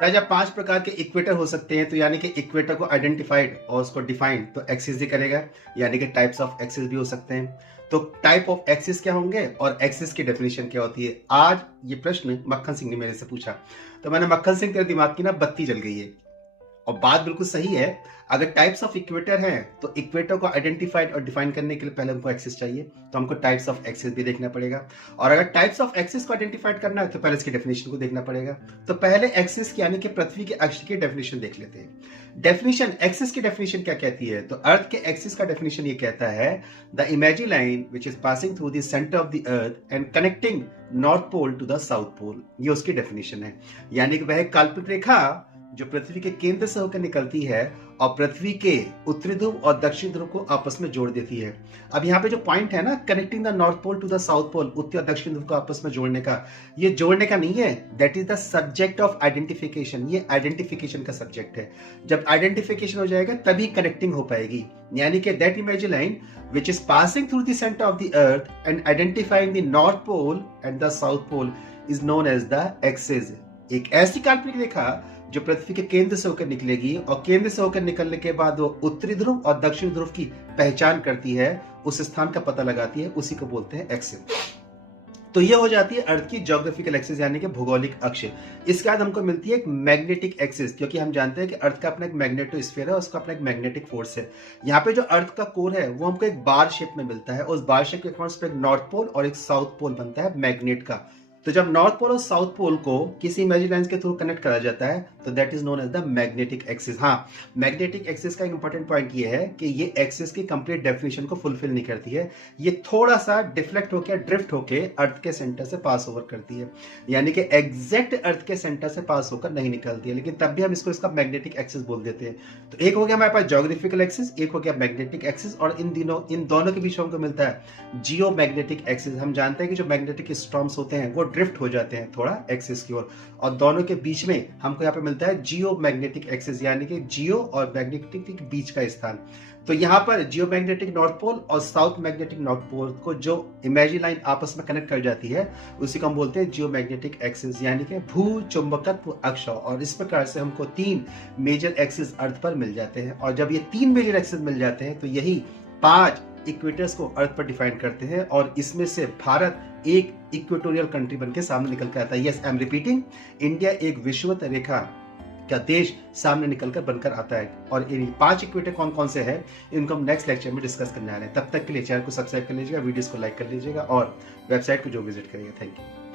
शायद जब 5 प्रकार के इक्वेटर हो सकते हैं, तो यानी कि इक्वेटर को आइडेंटिफाइड और उसको डिफाइंड तो एक्सिस ही करेगा, यानी कि टाइप्स ऑफ एक्सिस भी हो सकते हैं। तो टाइप ऑफ एक्सिस क्या होंगे और एक्सिस की डेफिनेशन क्या होती है, आज ये प्रश्न मक्खन सिंह ने मेरे से पूछा। तो मैंने मक्खन सिंह, तेरे दिमाग की ना बत्ती जल गई है और बात बिल्कुल सही है। अगर टाइप्स ऑफ इक्वेटर हैं तो इक्वेटर को आइडेंटिफाइड और डिफाइन करने के लिए पहले हमको एक्सिस चाहिए, तो हमको टाइप्स ऑफ एक्सिस भी देखना पड़ेगा। और अगर टाइप्स ऑफ एक्सिस को आइडेंटिफाइड करना है तो पहले इसकी डेफिनेशन को देखना पड़ेगा। तो पहले एक्सिस की यानी कि पृथ्वी के अक्ष की डेफिनेशन देख लेते हैं। डेफिनेशन, एक्सिस की डेफिनेशन क्या कहती है, तो अर्थ के एक्सिस का डेफिनेशन ये कहता है the imaginary line which is passing through the centre of the earth and connecting north pole to the south pole, ये उसकी डेफिनेशन है। यानी कि वह काल्पनिक रेखा जो पृथ्वी के केंद्र से होकर निकलती है और पृथ्वी के उत्तरी ध्रुव और दक्षिण ध्रुव को आपस में जोड़ देती है। अब यहाँ पे जो पॉइंट है ना, connecting the North pole to the south Pole, उत्तर और दक्षिण ध्रुव को आपस में जोड़ने का, ये जोड़ने का नहीं है, that is the subject of identification. ये आइडेंटिफिकेशन का सब्जेक्ट है। जब आइडेंटिफिकेशन हो जाएगा तभी कनेक्टिंग हो पाएगी। यानी कि that imaginary line which is passing through the center of the earth and identifying the north pole and the south pole is known as the axis। एक ऐसी काल्पनिक रेखा जो पृथ्वी के केंद्र से होकर निकलेगी और केंद्र से होकर निकलने के बाद वो उत्तरी ध्रुव और दक्षिण ध्रुव की पहचान करती है, उस स्थान का पता लगाती है, उसी को बोलते हैं एक्सिस। तो ये हो जाती है अर्थ की ज्योग्राफिकल एक्सिस यानी कि भौगोलिक अक्ष। इसके बाद हमको मिलती है एक मैग्नेटिक एक्सिस, क्योंकि हम जानते हैं कि अर्थ का अपना एक मैग्नेटोस्फीयर है, उसका अपना एक मैग्नेटिक फोर्स है। यहाँ पे जो अर्थ का कोर है वो हमको एक बार शेप में मिलता है, उस बार शेप के अकॉर्डिंग पे एक नॉर्थ पोल और एक साउथ पोल बनता है मैग्नेट का। तो जब नॉर्थ पोल और साउथ पोल को किसी इमेजिनरी लाइन के थ्रू कनेक्ट करा जाता है तो that is known as the magnetic axis. हाँ, मैग्नेटिक एक्सिस का एक इंपॉर्टेंट पॉइंट ये है कि ये एक्सिस की कंप्लीट डेफिनेशन को फुलफिल नहीं करती है। ये थोड़ा सा डिफ्लेक्ट होकर, ड्रिफ्ट होकर अर्थ के सेंटर से पास ओवर करती है, यानी कि एग्जैक्ट अर्थ के सेंटर से पास होकर नहीं निकलती है, लेकिन तब भी हम इसको इसका मैग्नेटिक एक्सिस बोल देते हैं। तो एक हो गया हमारे पास ज्योग्राफिकल एक्सिस, एक हो गया मैग्नेटिक एक्सिस, और इन दोनों के बीच हमको मिलता है जियो मैग्नेटिक एक्सिस। हम जानते हैं कि जो मैग्नेटिक स्टॉर्म्स होते हैं वो ड्रिफ्ट हो जाते हैं थोड़ा एक्सिस की ओर, और दोनों के बीच में हमको यहाँ पे मिलता है जियो मैग्नेटिक एक्सिस, यानी कि जियो और मैग्नेटिक के बीच का स्थान। तो यहाँ पर जियो मैग्नेटिक नॉर्थ पोल और साउथ मैग्नेटिक नॉर्थ पोल को जो इमेजिनरी लाइन आपस में कनेक्ट कर जाती है उसी को हम बोलते हैं जियो मैग्नेटिक एक्सिस, यानी कि भू चुंबकत्व अक्ष। और इस प्रकार से हमको 3 मेजर एक्सिस अर्थ पर मिल जाते हैं, और जब ये 3 मेजर एक्सिस मिल जाते हैं तो यही 5 इक्वेटर्स को अर्थ पर डिफाइन करते हैं, और इसमें से भारत एक इक्वेटोरियल कंट्री बनके सामने निकल कर आता है। Yes, I am repeating, India एक विषुवत रेखा का देश सामने निकलकर बनकर आता है। और इन 5 इक्वेटर कौन कौन से हैं इनको हम नेक्स्ट लेक्चर में डिस्कस करने आ रहे हैं। तब तक के लिए चैनल को सब्सक्राइब कर लीजिएगा, वीडियोस को लाइक कर लीजिएगा और वेबसाइट को जो विजिट करिएगा। Thank you.